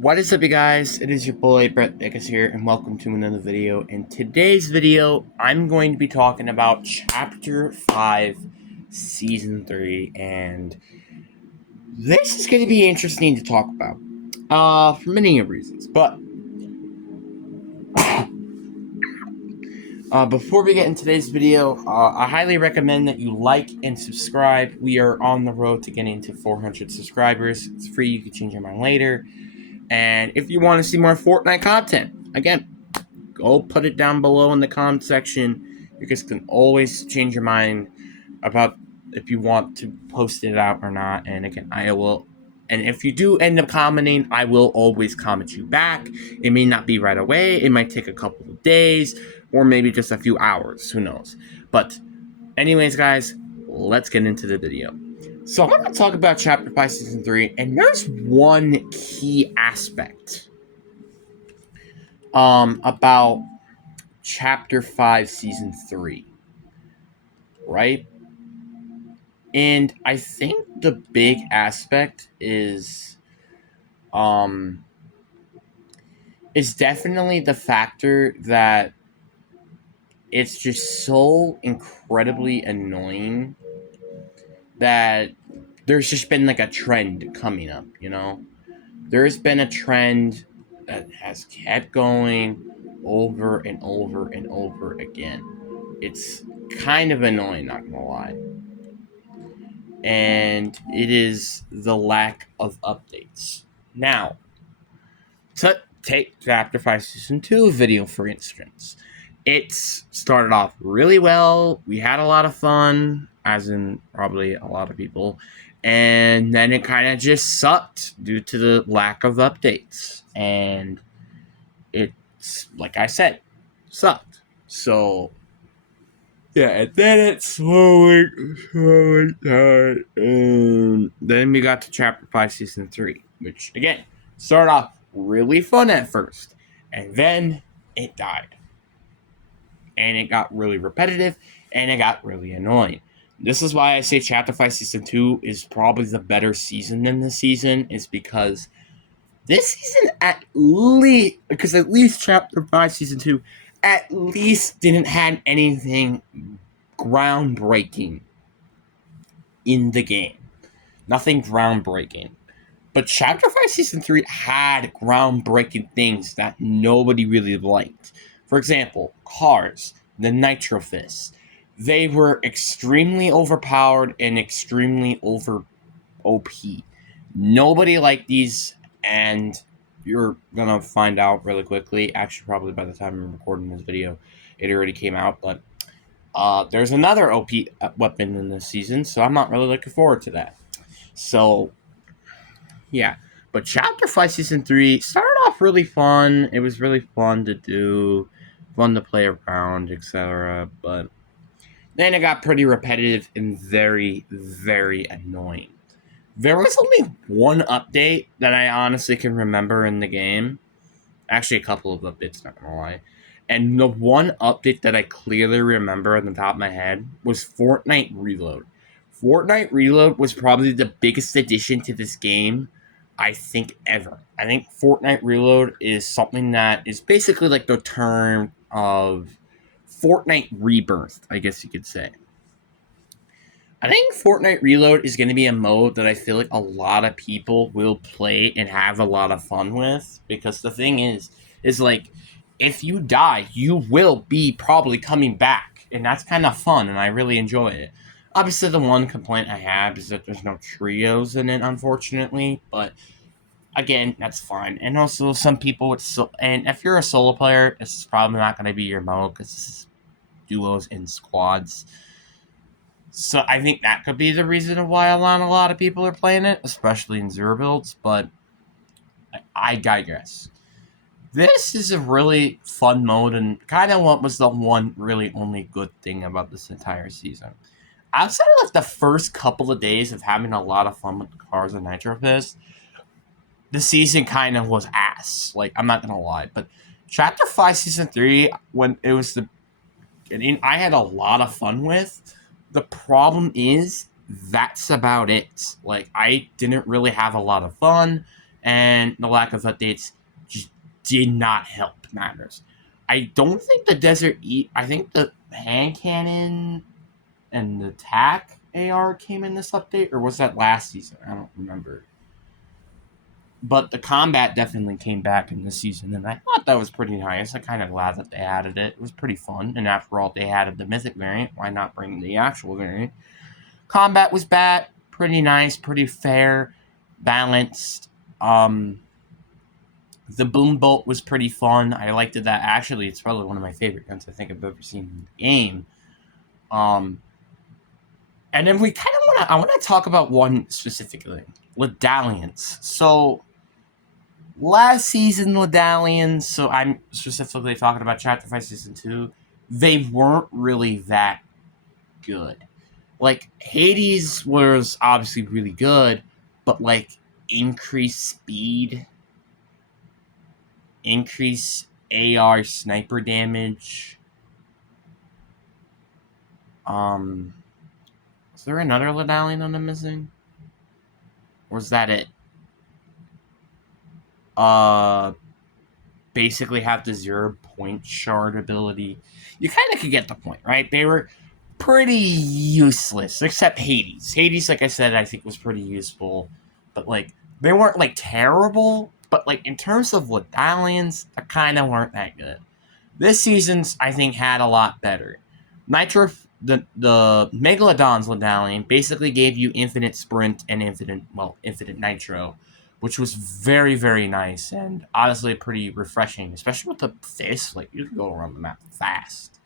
What is up, you guys? It is your boy Brett Bickus here, and welcome to another video. In today's video, I'm going to be talking about Chapter 5, Season 3, and this is going to be interesting to talk about, for many reasons. But before we get into today's video, I highly recommend that you like and subscribe. We are on the road to getting to 400 subscribers. It's free. You can change your mind later. And if you want to see more Fortnite content, again, go put it down below in the comment section. You guys can always change your mind about if you want to post it out or not. And again, I will. And if you do end up commenting, I will always comment you back. It may not be right away. It might take a couple of days or maybe just a few hours. Who knows? But anyways, guys, let's get into the video. So I'm going to talk about Chapter 5, Season 3, and there's one key aspect about Chapter 5, Season 3, right? And I think the big aspect is definitely the factor that it's just so incredibly annoying that there's just been like a trend coming up, you know? There's been a trend that has kept going over and over and over again. It's kind of annoying, not gonna lie. And it is the lack of updates. Now, to take Chapter 5 Season 2 video, for instance. It's started off really well. We had a lot of fun, as in probably a lot of people. And then it kind of just sucked due to the lack of updates. And it's, like I said, sucked. So, yeah, and then it slowly died. And then we got to Chapter 5, Season 3, which, again, started off really fun at first. And then it died. And it got really repetitive, and it got really annoying. This is why I say Chapter 5 Season 2 is probably the better season than this season, is because this season at least Chapter 5 Season 2 at least didn't have anything groundbreaking in the game. Nothing groundbreaking. But Chapter 5 Season 3 had groundbreaking things that nobody really liked. For example, cars, the Nitro Fists. They were extremely overpowered and extremely over OP. Nobody liked these, and you're gonna find out really quickly. Actually, probably by the time I'm recording this video, it already came out. But there's another OP weapon in this season, so I'm not really looking forward to that. So, yeah. But Chapter 5 Season 3 started off really fun. It was really fun to do, fun to play around, etc. But then it got pretty repetitive and very, very annoying. There was only one update that I honestly can remember in the game. Actually, a couple of updates, not gonna lie. And the one update that I clearly remember on the top of my head was Fortnite Reload. Fortnite Reload was probably the biggest addition to this game, I think, ever. I think Fortnite Reload is something that is basically like the term of Fortnite Rebirth, I guess you could say. I think Fortnite Reload is going to be a mode that I feel like a lot of people will play and have a lot of fun with, because the thing is like, if you die, you will be probably coming back, and that's kind of fun, and I really enjoy it. Obviously, the one complaint I have is that there's no trios in it, unfortunately, but again, that's fine. And also, some people and if you're a solo player, this is probably not going to be your mode, because this is duos and squads. So I think that could be the reason why a lot of people are playing it, especially in zero builds, but I digress. This is a really fun mode, and kind of what was the one really only good thing about this entire season. Outside of like the first couple of days of having a lot of fun with the cars and Nitro Fist, the season kind of was ass. Like, I'm not gonna lie, but Chapter 5 Season 3, when it was I had a lot of fun with. The problem is, that's about it. Like, I didn't really have a lot of fun, and the lack of updates just did not help matters. I don't think the I think the hand cannon and the tack AR came in this update, or was that last season? I don't remember. But the combat definitely came back in this season, and I thought that was pretty nice. I'm kind of glad that they added it. It was pretty fun, and after all, they added the mythic variant. Why not bring the actual variant? Combat was bad, pretty nice, pretty fair, balanced. The boom bolt was pretty fun. I liked it. That actually, it's probably one of my favorite guns I think I've ever seen in the game. And then we kind of want to talk about one specifically, Ledallians. So last season, Ledallians, so I'm specifically talking about Chapter 5 Season 2, they weren't really that good. Like, Hades was obviously really good, but like, increased speed, increased AR sniper damage. Is there another Ledallian I'm missing? Or is that it? Basically have the 0-point shard ability. You kind of could get the point, right? They were pretty useless, except Hades. Hades, like I said, I think was pretty useful, but like they weren't like terrible. But like in terms of Ledallians, they kind of weren't that good. This season's I think had a lot better. Nitro, the Megalodon's Ledallian basically gave you infinite sprint and infinite nitro, which was very, very nice and honestly pretty refreshing, especially with the fist. Like, you can go around the map fast.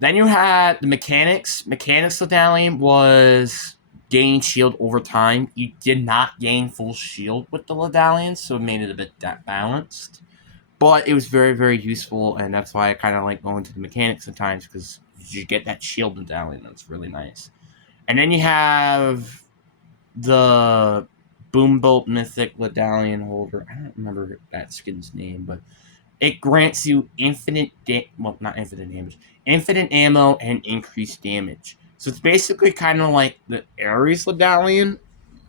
Then you had the mechanics. Mechanics Ledallian was gain shield over time. You did not gain full shield with the Ledallian, so it made it a bit balanced. But it was very, very useful, and that's why I kind of like going to the mechanics sometimes, because you get that shield Ledallian. That's really nice. And then you have the Boombolt Mythic Ledallian Holder. I don't remember that skin's name, but it grants you not infinite damage, infinite ammo and increased damage. So it's basically kind of like the Ares Ledallian,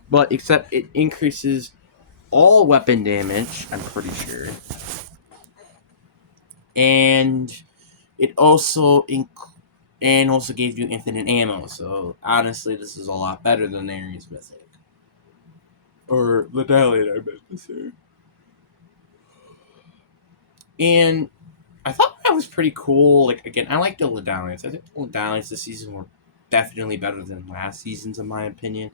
but except it increases all weapon damage, I'm pretty sure. And it also also gave you infinite ammo. So honestly, this is a lot better than Ares Mythic. Or Ledallian, I meant to say. And I thought that was pretty cool. Like, again, I like the Ledallians. I think the Ledallians this season were definitely better than last season's, in my opinion.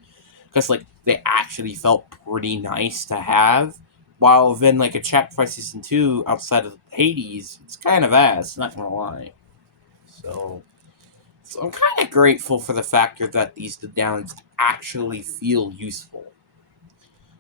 Because, like, they actually felt pretty nice to have. While then, like, a Chapter 5 Season 2, outside of Hades, it's kind of ass, not gonna lie. So I'm kind of grateful for the factor that these Ledallians actually feel useful.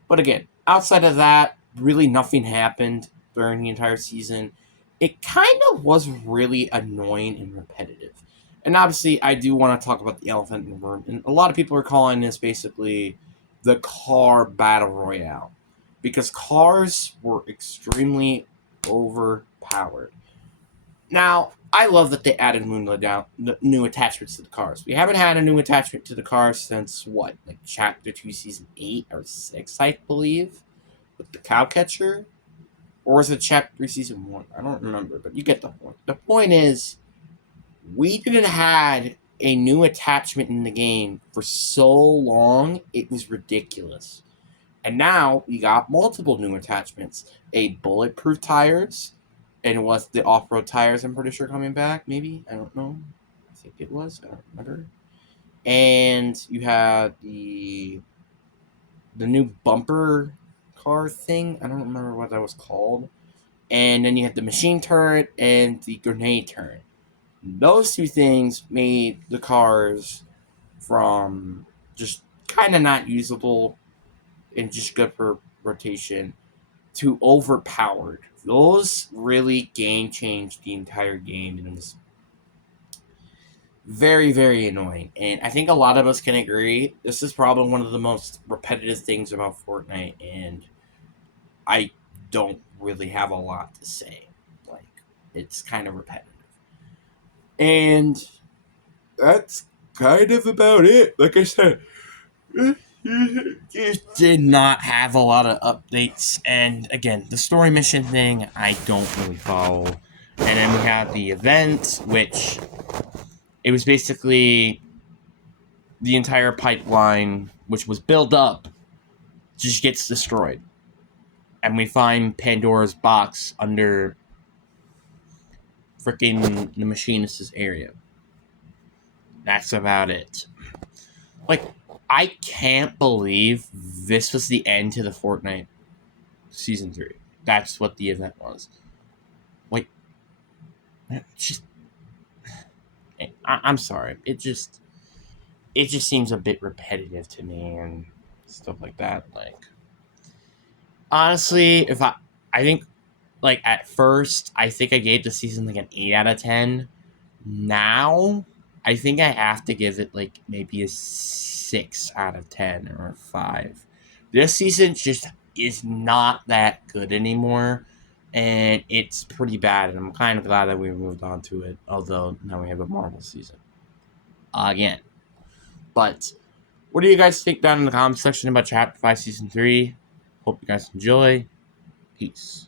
But again, outside of that, really nothing happened during the entire season. It kind of was really annoying and repetitive. And obviously, I do want to talk about the elephant in the room. And a lot of people are calling this basically the car battle royale. Because cars were extremely overpowered. Now, I love that they added new attachments to the cars. We haven't had a new attachment to the cars since what? Like Chapter 2, Season 8 or 6, I believe? With the Cowcatcher? Or was it Chapter 3, Season 1? I don't remember, but you get the point. The point is, we didn't have a new attachment in the game for so long, it was ridiculous. And now we got multiple new attachments. A bulletproof tires, and it was the off-road tires, I'm pretty sure, coming back, maybe? I don't know. I think it was. I don't remember. And you had the new bumper car thing. I don't remember what that was called. And then you had the machine turret and the grenade turret. Those two things made the cars from just kind of not usable and just good for rotation to overpowered. Those really game changed the entire game, and it was very, very annoying. And I think a lot of us can agree this is probably one of the most repetitive things about Fortnite, and I don't really have a lot to say. Like, it's kind of repetitive. And that's kind of about it. Like I said, Just did not have a lot of updates. And again, the story mission thing, I don't really follow. And then we have the event, which it was basically the entire pipeline, which was built up, just gets destroyed. And we find Pandora's box under freaking the machinist's area. That's about it. Like, I can't believe this was the end to the Fortnite Season 3. That's what the event was. Like, just... I'm sorry. It just seems a bit repetitive to me and stuff like that. Like, honestly, I think, like, at first, I think I gave the season, like, an 8 out of 10. Now, I think I have to give it, like, maybe a 6 out of 10 or a 5. This season just is not that good anymore, and it's pretty bad, and I'm kind of glad that we moved on to it, although now we have a Marvel season. Again. But what do you guys think down in the comment section about Chapter 5 Season 3? Hope you guys enjoy. Peace.